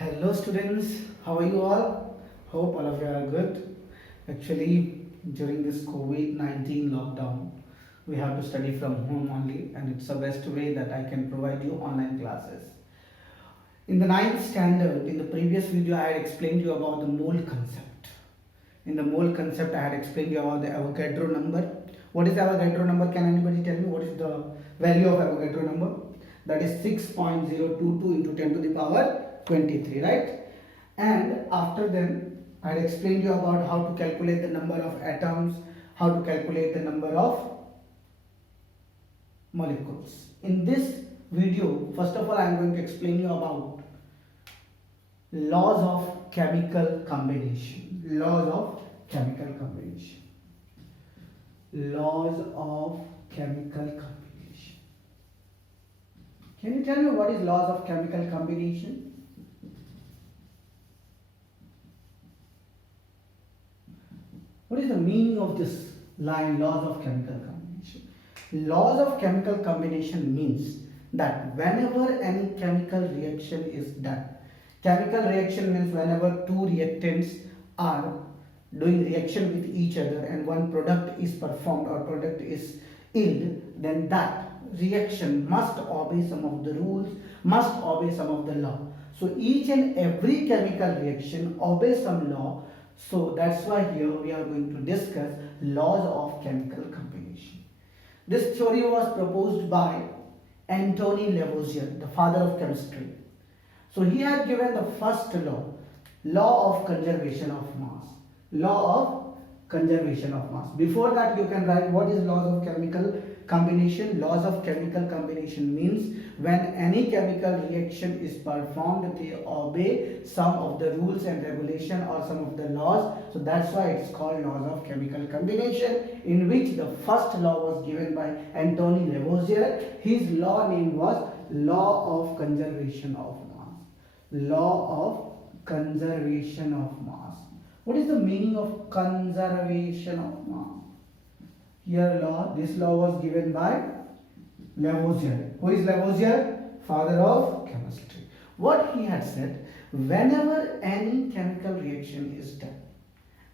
Hello students, how are you all? Hope all of you are good. Actually, during this COVID-19 lockdown, we have to study from home only, and it's the best way that I can provide you online classes. In the ninth standard, in the previous video, I had explained you about the mole concept. In the mole concept, I had explained you about the Avogadro number. What is Avogadro number? Can anybody tell me what is the value of Avogadro number? That is 6.022 into 10 to the power 23, right? And after then, I had explained you about how to calculate the number of atoms, how to calculate the number of molecules. In this video, first of all, I am going to explain you about laws of chemical combination. Laws of chemical combination. Laws of chemical combination. Can you tell me what is laws of chemical combination? What is the meaning of this line, laws of chemical combination? Laws of chemical combination means that whenever any chemical reaction is done, chemical reaction means whenever two reactants are doing reaction with each other and one product is performed or product is yield, then that reaction must obey some of the rules, must obey some of the law. So each and every chemical reaction obeys some law. So that's why here we are going to discuss laws of chemical combination. This theory was proposed by Antoine Lavoisier, the father of chemistry. So he had given the first law, law of conservation of mass. Law of conservation of mass. Before that, you can write what is laws of chemical combination. Laws of chemical combination means when any chemical reaction is performed, they obey some of the rules and regulation or some of the laws. So that's why it's called laws of chemical combination, in which the first law was given by Antoine Lavoisier. His law name was law of conservation of mass. Law of conservation of mass. What is the meaning of conservation of mass? Here this law was given by Lavoisier. Who is Lavoisier? Father of chemistry. What he had said, whenever any chemical reaction is done,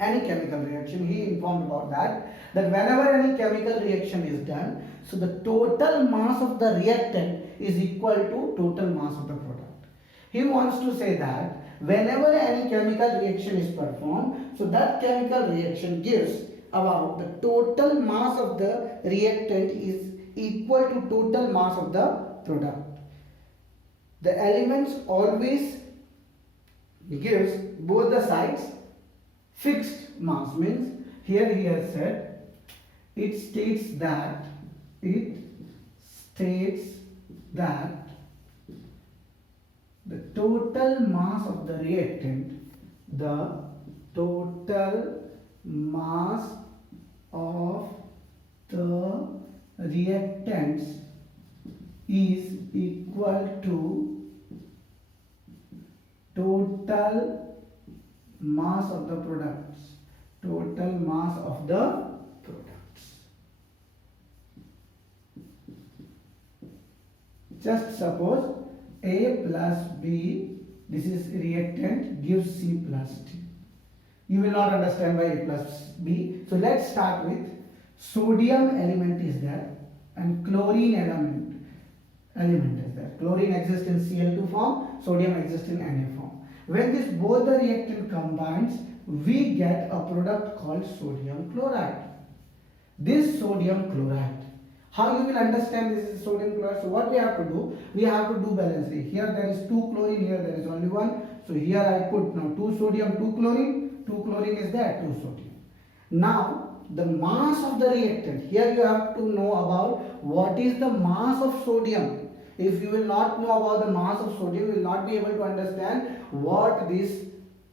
any chemical reaction, he informed about that whenever any chemical reaction is done, so the total mass of the reactant is equal to total mass of the product. He wants to say that whenever any chemical reaction is performed, so that chemical reaction gives about the total mass of the reactant is equal to total mass of the product. The elements always gives both the sides fixed mass, means here he has said it states that the total mass of the reactant, the total mass of the reactants is equal to total mass of the products. Total mass of the products. Just suppose A plus B, this is reactant, gives C plus D. You will not understand why A plus B. So let's start with sodium element is there and chlorine element is there. Chlorine exists in Cl2 form, sodium exists in Na form. When this both the reactant combines, we get a product called sodium chloride. This sodium chloride, how you will understand this is sodium chloride? So what we have to do? We have to do balance. Here there is 2 chlorine, here there is only 1. So here I put now 2 sodium, 2 chlorine. 2 chlorine is there, 2 sodium. Now the mass of the reactant, here you have to know about what is the mass of sodium. If you will not know about the mass of sodium, you will not be able to understand what this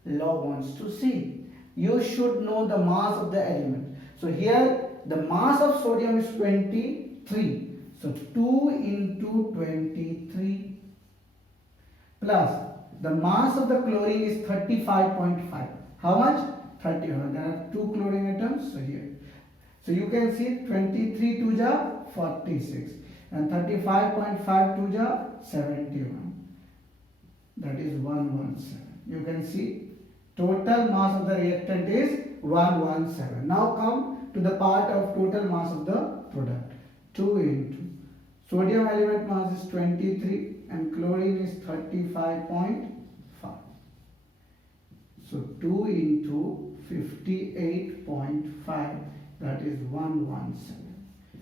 law wants to say. You should know the mass of the element. So here the mass of sodium is 23. So 2 into 23 plus the mass of the chlorine is 35.5. How much? 35. There are 2 chlorine atoms. So here. So you can see 23 to the 46 and 35.5 to the 71. that is 117. You can see total mass of the reactant is 117. Now come to the part of total mass of the product. 2 into sodium element mass is 23 and chlorine is 35.5. So 2 into 58.5, that is 117.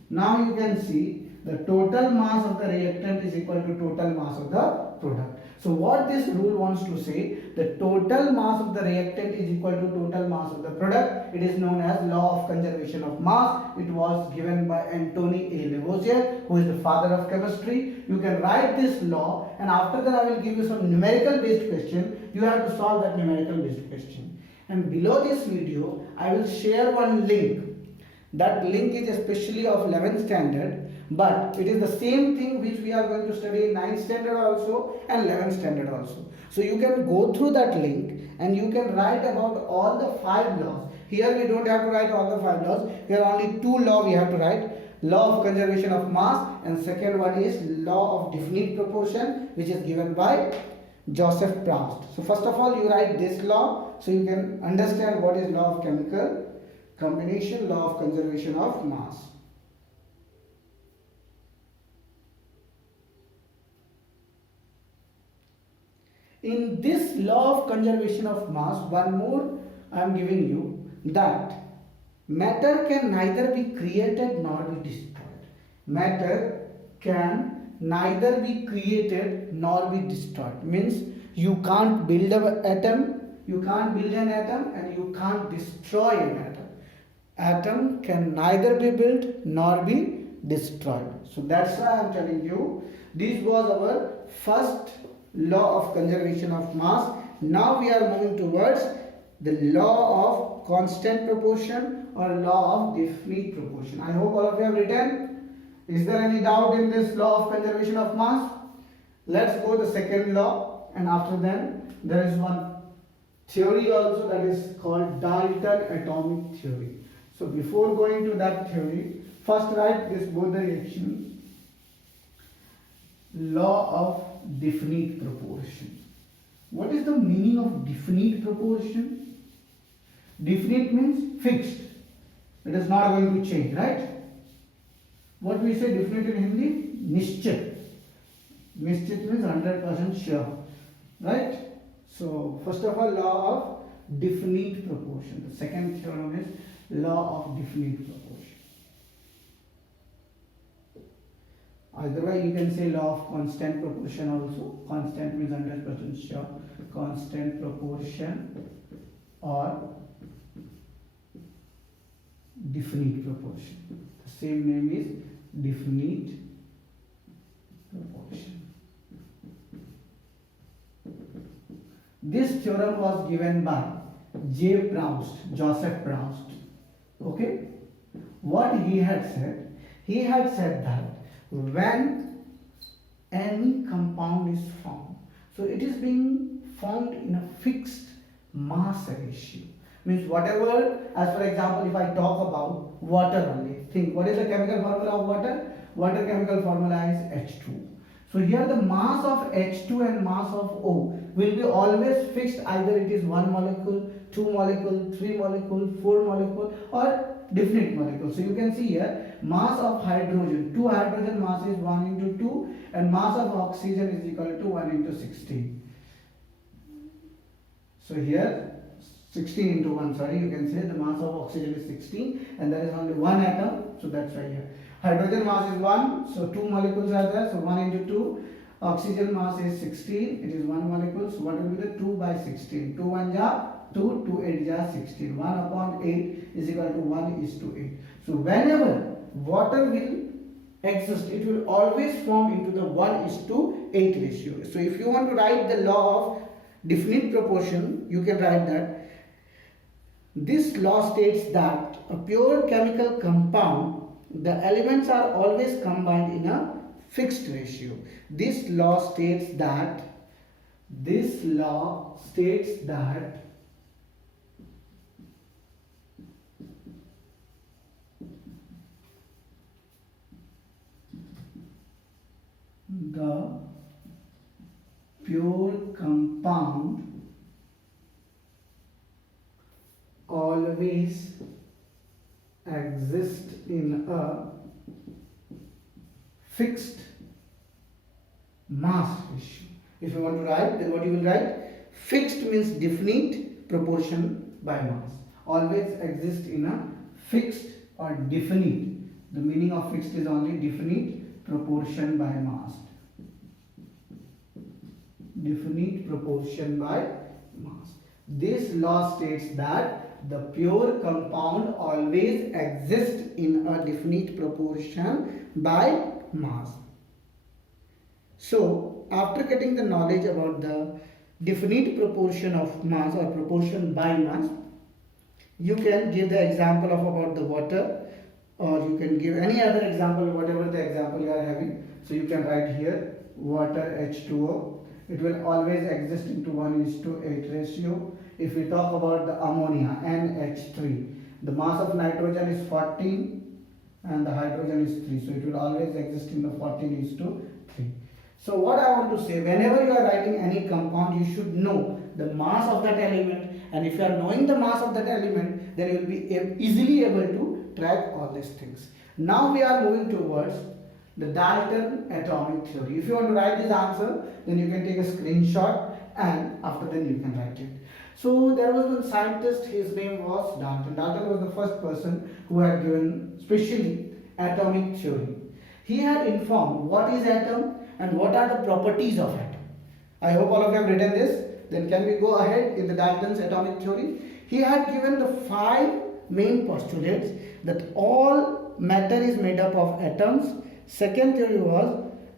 Now you can see the total mass of the reactant is equal to total mass of the product. So what this rule wants to say, the total mass of the reactant is equal to total mass of the product. It is known as law of conservation of mass. It was given by Anthony A. Lavoisier, who is the father of chemistry. You can write this law, and after that I will give you some numerical based question. You have to solve that numerical based question. And below this video, I will share one link. That link is especially of 11th standard, but it is the same thing which we are going to study in 9th standard also and 11th standard also. So you can go through that link and you can write about all the 5 laws. Here we don't have to write all the 5 laws. Here only 2 laws we have to write. Law of conservation of mass, and second one is law of definite proportion, which is given by Joseph Proust. So first of all you write this law so you can understand what is law of chemical combination, law of conservation of mass. In this law of conservation of mass, one more I am giving you, that matter can neither be created nor be destroyed. Matter can neither be created nor be destroyed. Means you can't build an atom, and you can't destroy an atom. Atom can neither be built nor be destroyed. So that's why I am telling you, this was our first law of conservation of mass. Now we are moving towards the law of constant proportion or law of definite proportion. I hope all of you have written. Is there any doubt in this law of conservation of mass? Let's go to the second law, and after that there is one theory also, that is called Dalton atomic theory. So before going to that theory, first write this both the reactions. Law of definite proportion. What is the meaning of definite proportion? Definite means fixed. It is not going to change, right? What we say definite in Hindi? Nishchit. Nishchit means 100% sure, right? So first of all, law of definite proportion. The second theorem is law of definite proportion. Otherwise you can say law of constant proportion also. Constant means 100% sure. Constant proportion or definite proportion. The same name is definite proportion. This theorem was given by Joseph Proust. Okay? What he had said that when any compound is formed, so it is being formed in a fixed mass ratio. Means whatever, as for example, if I talk about water only, think what is the chemical formula of water? Water chemical formula is H2. So here the mass of H2 and mass of O will be always fixed, either it is 1 molecule, 2 molecule, 3 molecule, 4 molecule or definite molecule. So you can see here mass of hydrogen, 2 hydrogen mass is 1 into 2 and mass of oxygen is equal to 1 into 16. So here 16 into 1, sorry, you can say the mass of oxygen is 16 and there is only one atom, so that's why here. Hydrogen mass is 1, so 2 molecules are there, so 1 into 2. Oxygen mass is 16, it is 1 molecule, so what will be the 2 by 16? 2 1 ja 2, 2 8 ja 16. 1 upon 8 is equal to 1 is to 8. So whenever water will exist, it will always form into the 1 is to 8 ratio. So if you want to write the law of definite proportion, you can write that. This law states that a pure chemical compound, the elements are always combined in a fixed ratio. This law states that the pure compound always exist in a fixed mass ratio. If you want to write, then what you will write? Fixed means definite proportion by mass. Always exist in a fixed or definite. The meaning of fixed is only definite proportion by mass. Definite proportion by mass. This law states that the pure compound always exists in a definite proportion by mass. So, after getting the knowledge about the definite proportion of mass or proportion by mass, you can give the example of about the water, or you can give any other example, whatever the example you are having. So, you can write here water H2O. It will always exist into 1:8 ratio. If we talk about the ammonia, NH3, the mass of nitrogen is 14 and the hydrogen is 3. So it will always exist in the 14:3. So what I want to say, whenever you are writing any compound, you should know the mass of that element. And if you are knowing the mass of that element, then you will be easily able to track all these things. Now we are moving towards the Dalton atomic theory. If you want to write this answer, then you can take a screenshot and after then you can write it. So there was one scientist, his name was Dalton. Dalton was the first person who had given specially atomic theory. He had informed what is atom and what are the properties of atom. I hope all of you have written this. Then can we go ahead in the Dalton's atomic theory? He had given the 5 main postulates that all matter is made up of atoms. Second theory was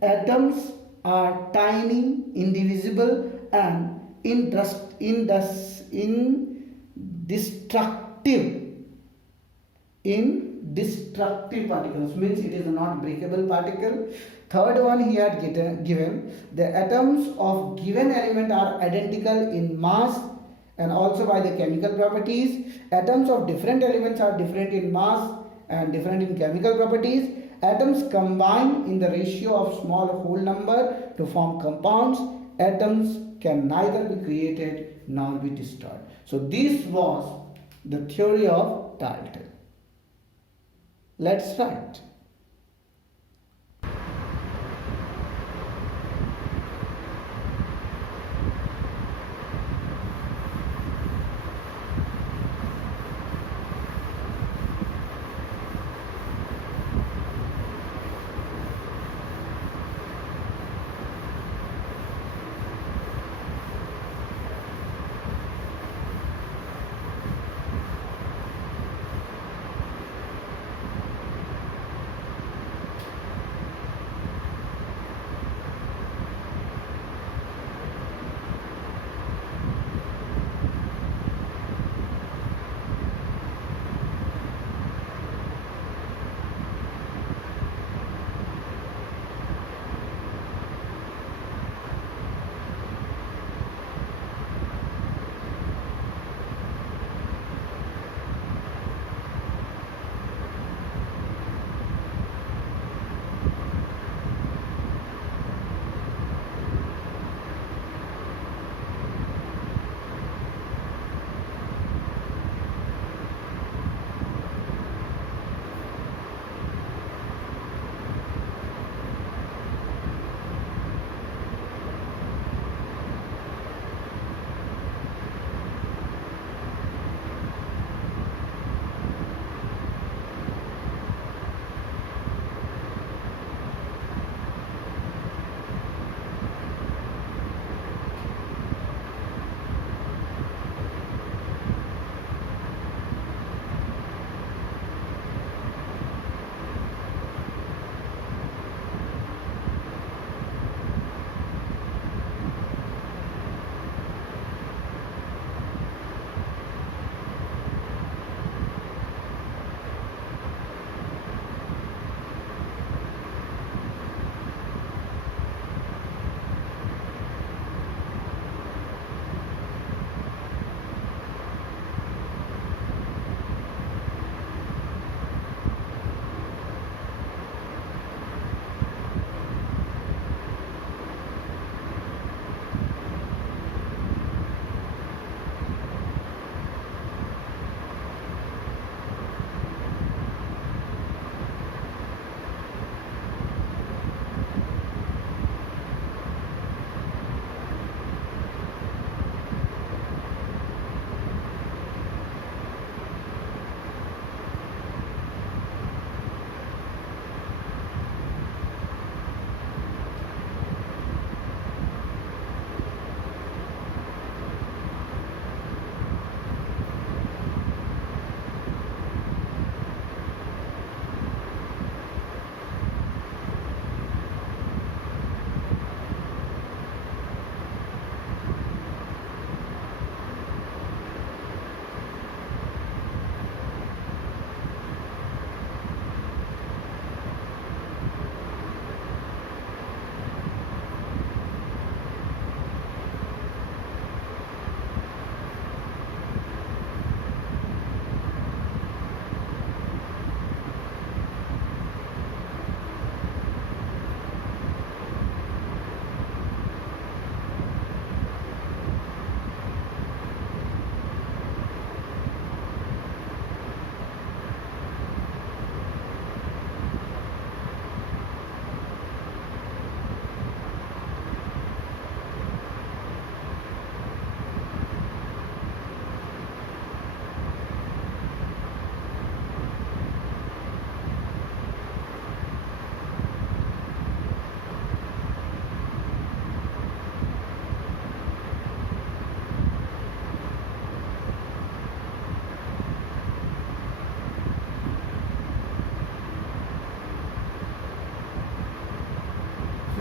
atoms are tiny, indivisible and indestructible particles, means it is a not breakable particle. Third one, he had given the atoms of given element are identical in mass and also by the chemical properties. Atoms of different elements are different in mass and different in chemical properties. Atoms combine in the ratio of small whole number to form compounds. Atoms can neither be created nor be destroyed. So this was the theory of Dalton. Let's write.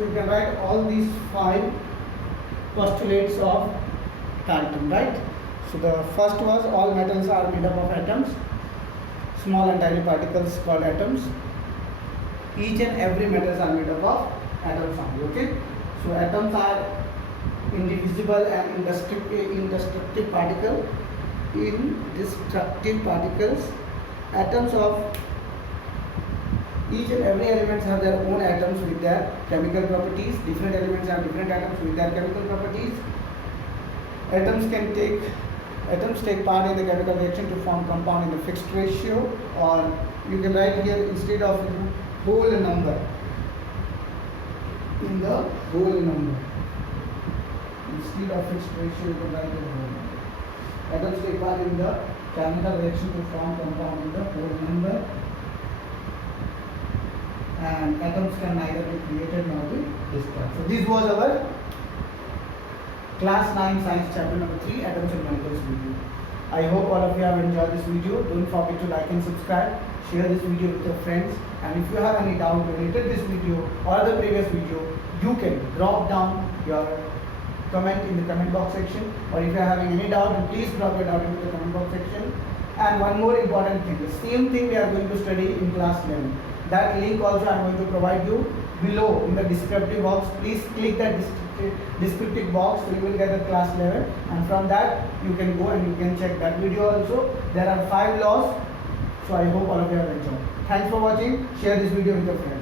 So you can write all these 5 postulates of Dalton, right? So the first was all metals are made up of atoms, small and tiny particles called atoms. Each and every metals are made up of atoms only. Okay. So atoms are indivisible and indestructible particle. Indestructible particles. Atoms of each and every elements have their own atoms with their chemical properties. Different elements have different atoms with their chemical properties. Atoms take part in the chemical reaction to form compound in the fixed ratio, or you can write here instead of whole number. In the whole number. Instead of fixed ratio, you can write the whole number. Atoms take part in the chemical reaction to form compound in the whole number. And atoms can neither be created nor be destroyed. So this was our class 9 science chapter number 3, atoms and molecules video. I hope all of you have enjoyed this video. Don't forget to like and subscribe. Share this video with your friends. And if you have any doubt related to this video or the previous video, you can drop down your comment in the comment box section. Or if you are having any doubt, please drop your doubt into the comment box section. And one more important thing, the same thing we are going to study in class 11. That link also I am going to provide you below in the descriptive box. Please click that descriptive box, so you will get the class 11, and from that you can go and you can check that video also. There are 5 laws. So I hope all of you have enjoyed. Thanks for watching. Share this video with your friends.